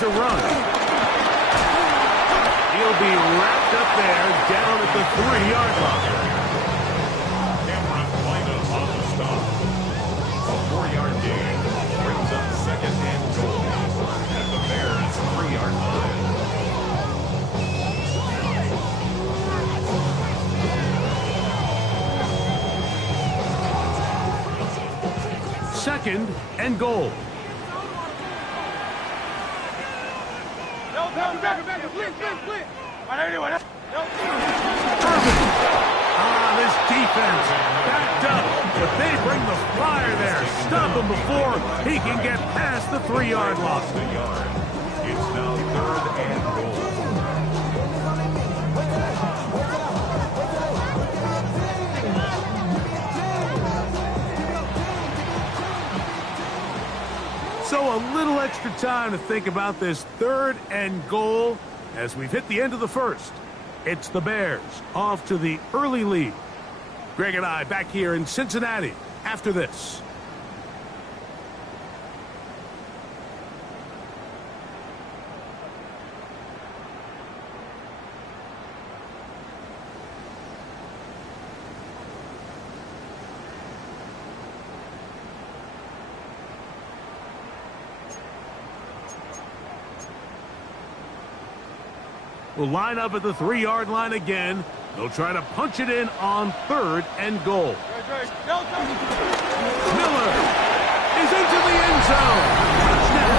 tries a run. He'll be wrapped up there down at the 3-yard line. Cameron Minus on the stop. A 4-yard gain brings up 2nd and goal at the Bears' 3-yard line. 2nd and goal. This defense backed up, but they bring the fire there. Stop him before he can get past the 3-yard line. It's now 3rd and goal. So a little extra time to think about this 3rd and goal as we've hit the end of the first. It's the Bears off to the early lead. Greg and I back here in Cincinnati after this. Will line up at the 3-yard line again. They'll try to punch it in on 3rd and goal. Miller is into the end zone. Touchdown.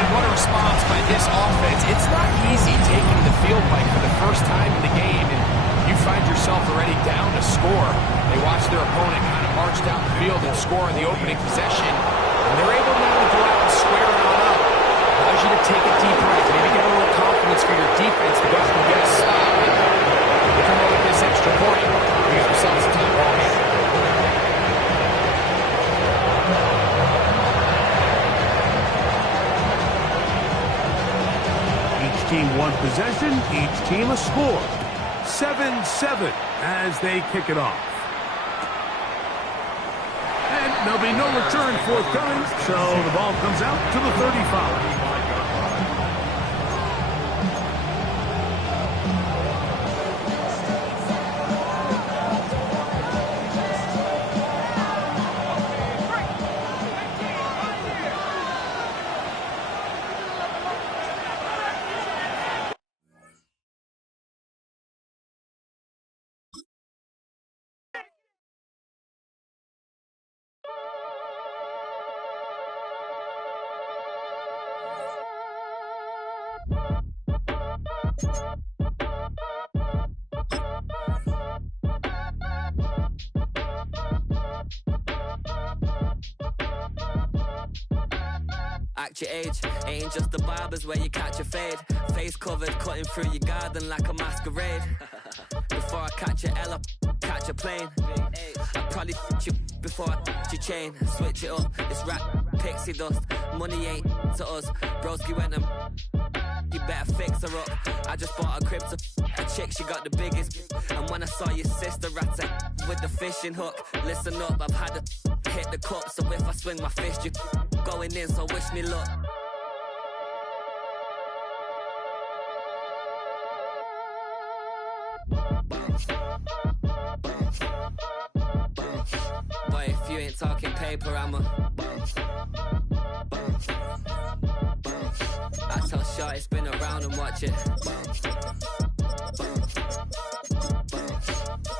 And what a response by this offense. It's not easy taking the field, Mike, for the first time in the game, and you find yourself already down to score. They watch their opponent kind of march down the field and score in the opening possession, and they're able now to go out and square it on up. Allows you to take a deep breath, maybe get a little confidence for your defense to go out and get a stop. They come up with this extra point. We got ourselves a top ball here. Each team one possession, each team a score. 7-7 as they kick it off. And there'll be no return forthcoming, so the ball comes out to the 35. Act your age, ain't just the barbers where you catch a fade. Face covered, cutting through your garden like a masquerade. Before I catch a L up, catch a plane. I probably you before I your chain. Switch it up, it's rap, pixie dust. Money ain't to us. Broski went and you better fix her up. I just bought a crib to a chick, she got the biggest. And when I saw your sister rat with the fishing hook, listen up, I've had to hit the cup. So if I swing my fist, you going in, so wish me luck. Boy, if you ain't talking paper, I'm a I tell Shorty spin around and watch it.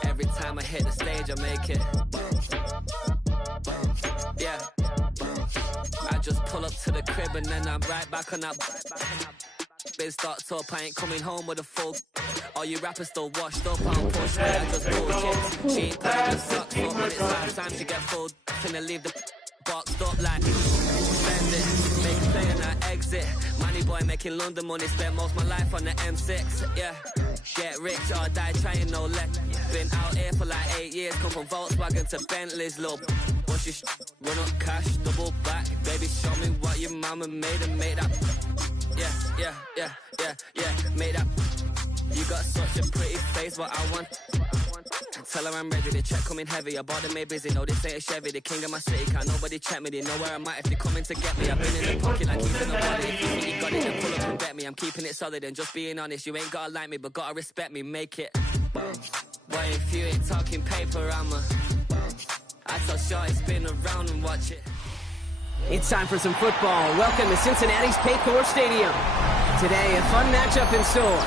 Every time I hit the stage, I make it. Yeah. I just pull up to the crib and then I'm right back on that. Been starts up, I ain't coming home with a full. All you rappers still washed up, I don't push me, I just bullshit. She ain't playing the socks, but when it's last time she get full, finna leave the boxed up like spend it, make a play and I exit. Money boy making London money, spent most of my life on the M6, yeah. Get rich or die trying, no let. Been out here for like 8 years, come from Volkswagen to Bentley's, low. Once you run up cash, double back, baby show me what your mama made and make that. Yeah, make that. You got such a pretty face, what I want. Tell her I'm ready, the check coming heavy. I bought them made busy, no this ain't a Chevy. The king of my city, can't nobody check me. They know where I'm at if they coming to get me. I've been in the pocket like keeping a body. If you think you got it, then pull up and bet me. I'm keeping it solid and just being honest. You ain't gotta like me, but gotta respect me, make it. Boy, if you ain't talking paper, I tell Shorty spin around and watch it. It's time for some football. Welcome to Cincinnati's Paycor Stadium. Today, a fun matchup in store.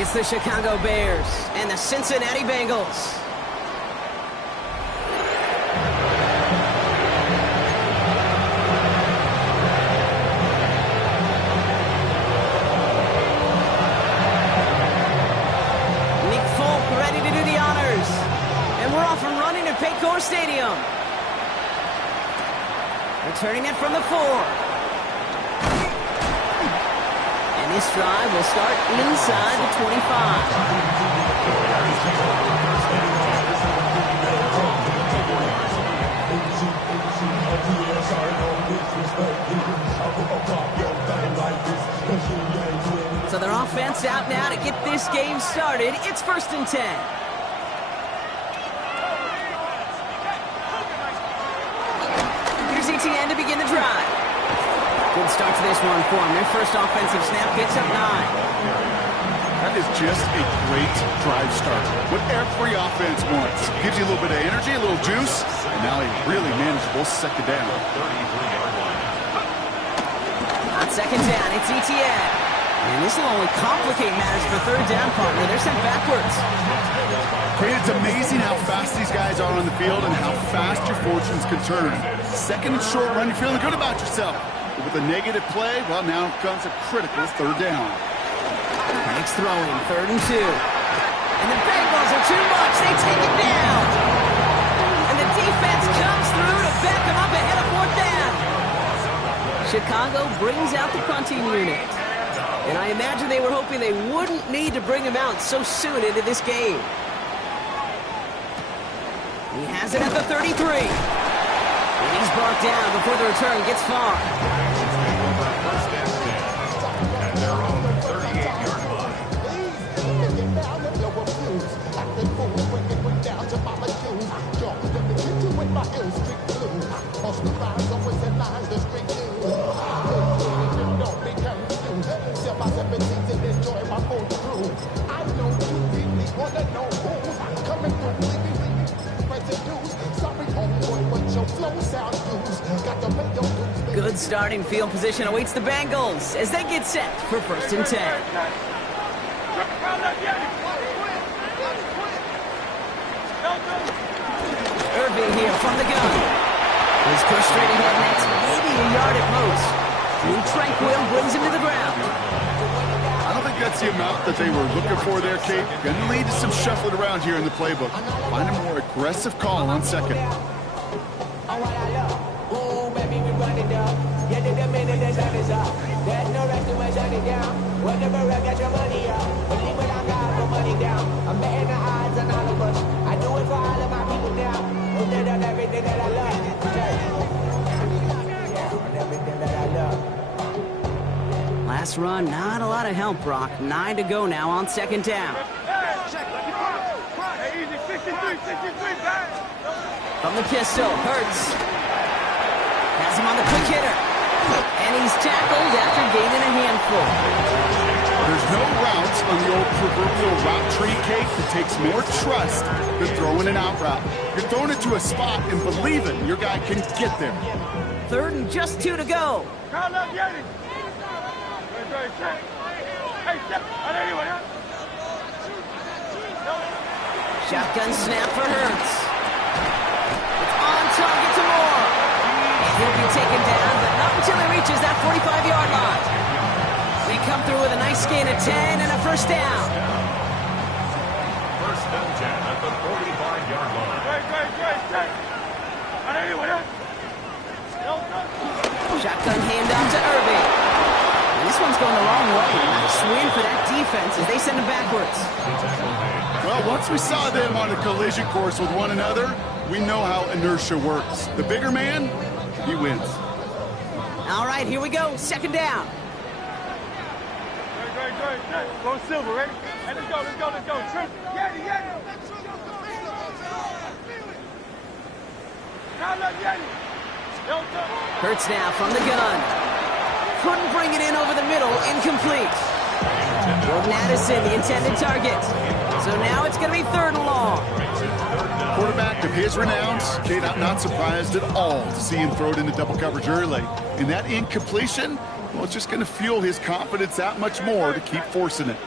It's the Chicago Bears and the Cincinnati Bengals. Nick Folk ready to do the honors. And we're off and running at Paycor Stadium. Returning it from the 4. And this drive will start inside the 25. So their offense out now to get this game started. It's 1st and 10. ETN to begin the drive. Good start to this one for them. Their first offensive snap gets up 9. That is just a great drive start. What every offense wants. Gives you a little bit of energy, a little juice, and now a really manageable second down. On second down, it's ETN. And this will only complicate matters for third down, partner. They're sent backwards. It's amazing how fast these guys are on the field and how fast your fortunes can turn. Second and short run, you're feeling good about yourself. But with a negative play, well, now comes a critical third down. Nick's throwing, 3rd and 2. And the Bengals are too much. They take it down. And the defense comes through to back them up ahead of 4th down. Chicago brings out the punting unit. And I imagine they were hoping they wouldn't need to bring him out so soon into this game. He has it at the 33. And he's brought down before the return gets far. First and 10 at their own 38-yard line. Good starting field position awaits the Bengals as they get set for 1st and 10. Irving here from the gun. He's pushed straight ahead next, maybe a yard at most. Drew Tranquill brings him to the ground. I don't think that's the amount that they were looking for there, Kate. Going to lead to some shuffling around here in the playbook. Find a more aggressive call on second. I'm betting the odds on all of us. I do it for all of my people now. Who did on everything that I love. Everything that I love. Last run, not a lot of help, Brock. 9 to go now on second down. From the pistol, Hurts. Has him on the quick hitter. And he's tackled after gaining a handful. There's no routes on the old proverbial route tree, Kate, that takes more trust than throwing an out route. You're throwing it to a spot and believing your guy can get there. 3rd and just 2 to go. Shotgun snap for Hurts. It's on target to Moore. And he'll be taken down, but not until he reaches that 45-yard line. They come through with a nice gain of 10 and a first down. First and 10 at the 45-yard line. Shotgun handoff to Irving. And this one's going the wrong way. Nice win for that defense as they send him backwards. Well, once we saw them on a collision course with one another, we know how inertia works. The bigger man, he wins. All right, here we go. Second down. Go Silver, ready? Hey, let's go. Hurts now from the gun. Couldn't bring it in over the middle. Incomplete. Jordan Addison, the intended target. So now it's going to be 3rd and long. Quarterback of his renowns, Kate, I'm not surprised at all to see him throw it into double coverage early. And that incompletion, well, it's just going to fuel his confidence that much more to keep forcing it.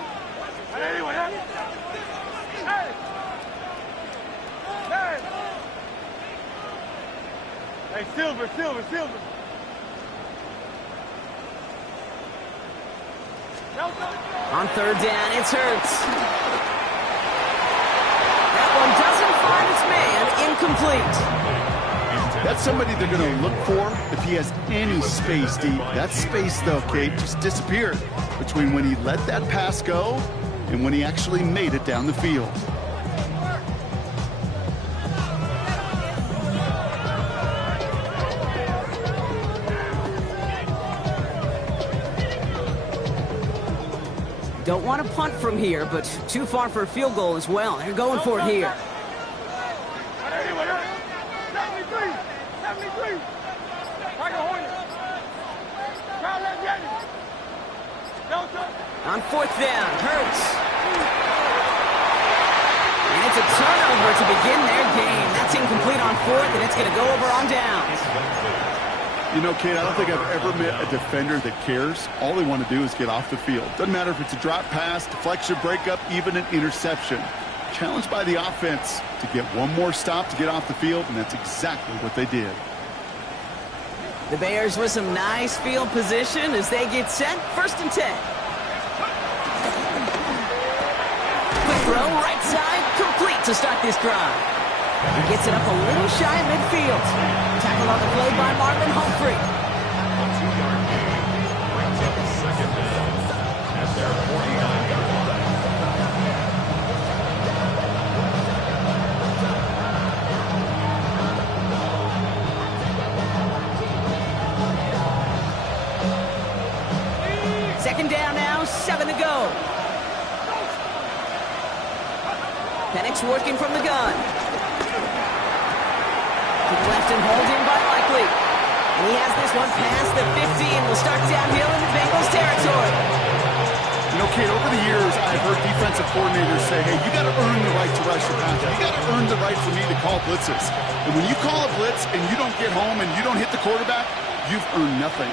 Hey, Silver. On 3rd down, it's Hurts. That one doesn't find its man. Incomplete. That's somebody they're going to look for if he has any space deep. That space, though, Kate, just disappeared between when he let that pass go and when he actually made it down the field. Don't want to punt from here, but too far for a field goal as well. They're going for it here. 73. On 4th down, Hurts. And it's a turnover to begin their game. That's incomplete on 4th, and it's going to go over on downs. You know, Kate, I don't think I've ever met a defender that cares. All they want to do is get off the field. Doesn't matter if it's a drop pass, deflection, breakup, even an interception. Challenged by the offense to get one more stop to get off the field, and that's exactly what they did. The Bears with some nice field position as they get set. 1st and 10. Quick throw, right side, complete to start this drive. He gets it up a little shy of midfield. Tackled on the play by Marlon Humphrey. A 2-yard gain brings up 2nd down at their 49-yard line. Second down now, 7 to go. Penix working from the gun. To the left and hauled in by Likely. And he has this one past the 15. Will start downhill into Bengals territory. You know, Kate, over the years, I've heard defensive coordinators say, hey, you got to earn the right to rush the passer. You got to earn the right for me to call blitzes. And when you call a blitz and you don't get home and you don't hit the quarterback, you've earned nothing.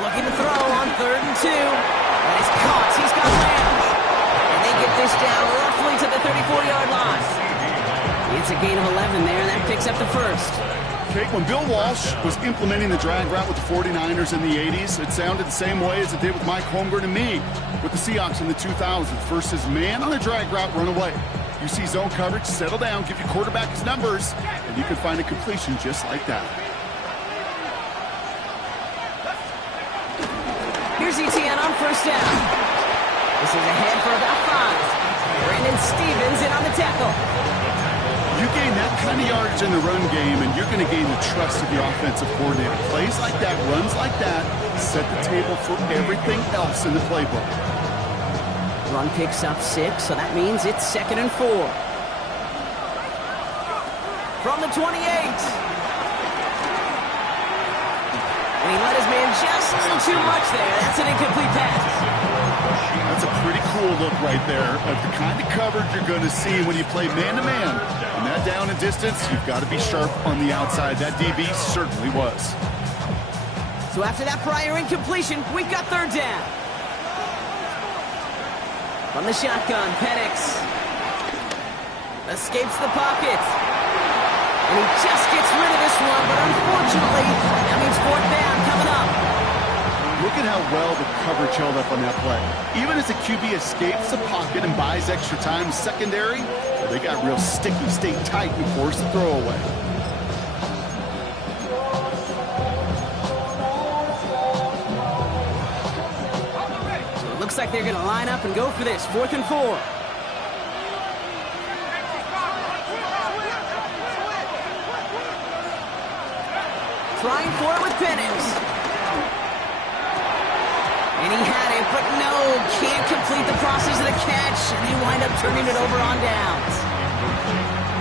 Looking to throw on 3rd and 2. And it's caught. He's got Lamb. And they get this down roughly to the 34-yard line. It's a gain of 11 there, and that picks up the 1st. Kate, when Bill Walsh was implementing the drag route with the 49ers in the 80s, it sounded the same way as it did with Mike Holmgren and me with the Seahawks in the 2000s. First is man on a drag route, run away. You see zone coverage, settle down, give your quarterback his numbers, and you can find a completion just like that. Here's ETN on 1st down. This is ahead for about 5. Brandon Stevens in on the tackle. You gain that kind of yardage in the run game, and you're going to gain the trust of the offensive coordinator. Plays like that, runs like that, set the table for everything else in the playbook. Run picks up 6, so that means it's 2nd and 4. From the 28. And he let his man just a little too much there. That's an incomplete pass. That's a pretty cool look right there of the kind of coverage you're going to see when you play man-to-man. And that down and distance, you've got to be sharp on the outside. That DB certainly was. So after that prior incompletion, we've got 3rd down. From the shotgun, Penix escapes the pocket. And he just gets rid of this one, but unfortunately, that means 4th down coming up. Look at how well the coverage held up on that play. Even as the QB escapes the pocket and buys extra time, secondary, well, they got real sticky, stayed tight, and forced the throwaway. So it looks like they're going to line up and go for this, 4th and 4. Trying for it with Penix. And he had it, but no, can't complete the process of the catch, and they wind up turning it over on downs.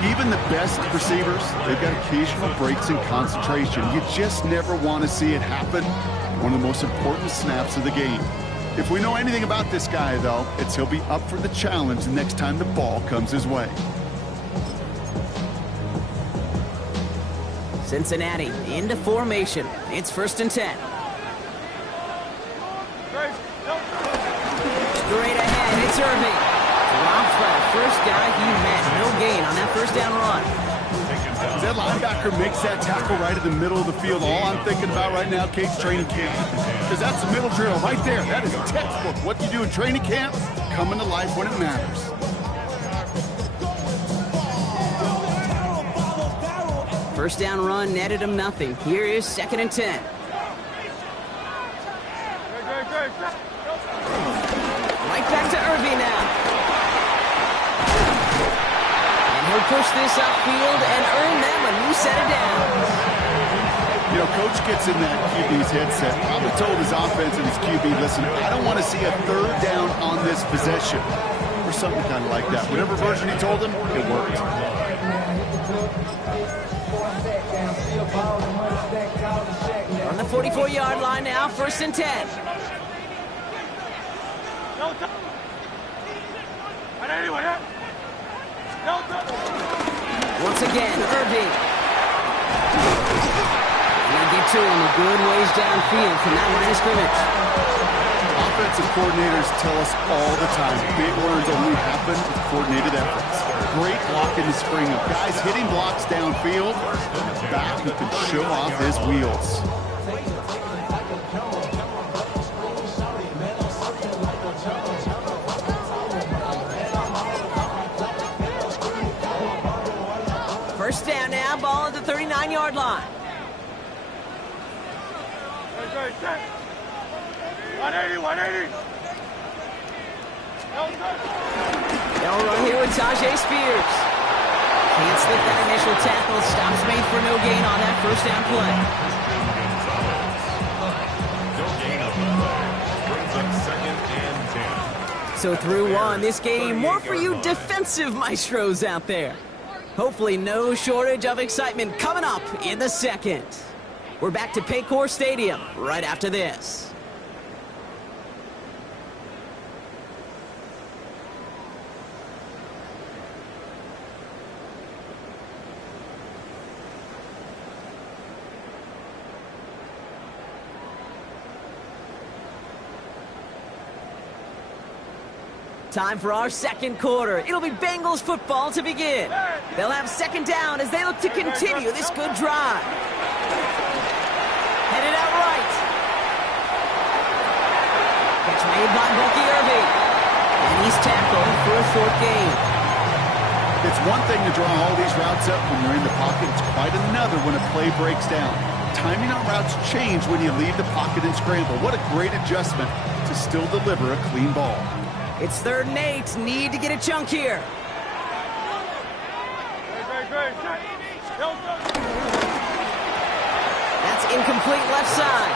Even the best receivers, they've got occasional breaks in concentration. You just never want to see it happen. One of the most important snaps of the game. If we know anything about this guy, though, it's he'll be up for the challenge the next time the ball comes his way. Cincinnati into formation. It's 1st and 10. Straight ahead, it's Irving. Dropped for the first guy he met. No gain on that first down run. That linebacker makes that tackle right in the middle of the field. All I'm thinking about right now, Kate's training camp. Because that's the middle drill right there. That is textbook. What you do in training camp, coming to life when it matters. First down run netted him nothing. Here is 2nd and 10. Right back to Irving now. And he'll push this upfield and earn them a new set of downs. You know, Coach gets in that QB's headset, probably told his offense and his QB, listen, I don't want to see a 3rd down on this possession. Or something kind of like that. Whatever version he told him, it worked. On the 44-yard line now, 1st and 10. Once again, Irving. And they get to him a good ways downfield from that line of scrimmage. Offensive coordinators tell us all the time, big runs only happen with coordinated efforts. Great block in the spring of guys hitting blocks downfield. Back who can show off his wheels. First down now, ball at the 39-yard line. 180. They'll run here with Tajay Spears. Can't slip that initial tackle. Stops made for no gain on that first down play. No gain on the play. Brings up 2nd and 10. So through one, this game, more for you defensive maestros out there. Hopefully no shortage of excitement coming up in the second. We're back to Paycor Stadium right after this. Time for our second quarter. It'll be Bengals football to begin. They'll have 2nd down as they look to continue this good drive. Headed out right. Catch made by Bucky Irving. And he's tackled for a 4th gain. It's one thing to draw all these routes up when you're in the pocket. It's quite another when a play breaks down. Timing on routes change when you leave the pocket and scramble. What a great adjustment to still deliver a clean ball. It's 3rd and 8. Need to get a chunk here. That's incomplete left side.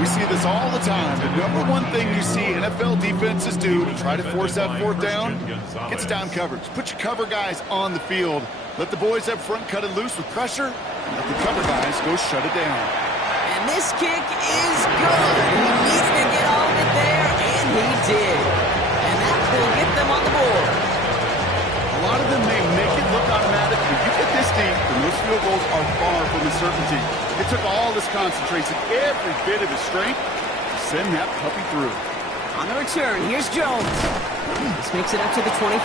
We see this all the time. The number one thing you see NFL defenses do to try to force that 4th down, gets down coverage. Put your cover guys on the field. Let the boys up front cut it loose with pressure. And let the cover guys go shut it down. And this kick is good. He needs to get all of it there, and he did. And that will get them on the board. A lot of them may make it look automatic, but you get this deep, and those field goals are far from a certainty. It took all this concentration, every bit of his strength, to send that puppy through. On the return, here's Jones. This makes it up to the 25.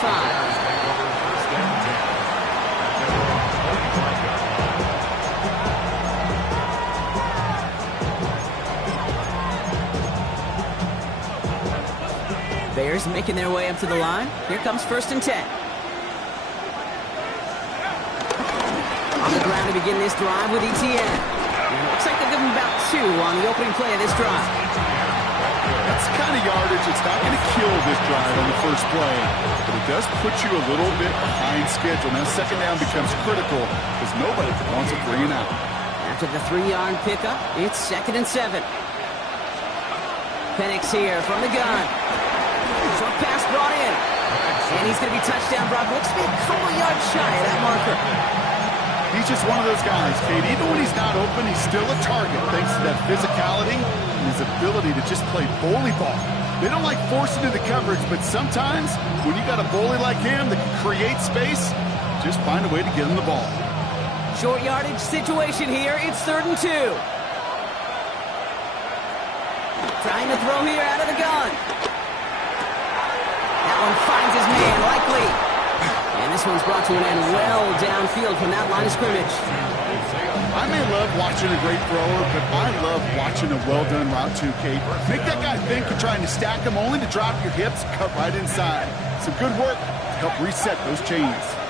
Bears making their way up to the line. Here comes 1st and 10. On the ground to begin this drive with Etienne. And it looks like they'll give him about 2 on the opening play of this drive. That's the kind of yardage. It's not going to kill this drive on the first play, but it does put you a little bit behind schedule. Now 2nd down becomes critical because nobody wants to bring it out. After the 3-yard pickup, it's 2nd and 7. Penix here from the gun. Short pass brought in. And he's going to be touchdown. Brock looks to be a couple yards shy of that marker. He's just one of those guys, Kate. Even when he's not open, he's still a target thanks to that physicality and his ability to just play bully ball. They don't like forcing into coverage, but sometimes when you got a bully like him that can create space, just find a way to get him the ball. Short yardage situation here. It's 3rd and 2. Trying to throw here out of the gun. That one finds his man, likely. And this one's brought to an end well downfield from that line of scrimmage. I may love watching a great thrower, but I love watching a well-done route too, Kate. Make that guy think you're trying to stack him only to drop your hips, cut right inside. Some good work to help reset those chains.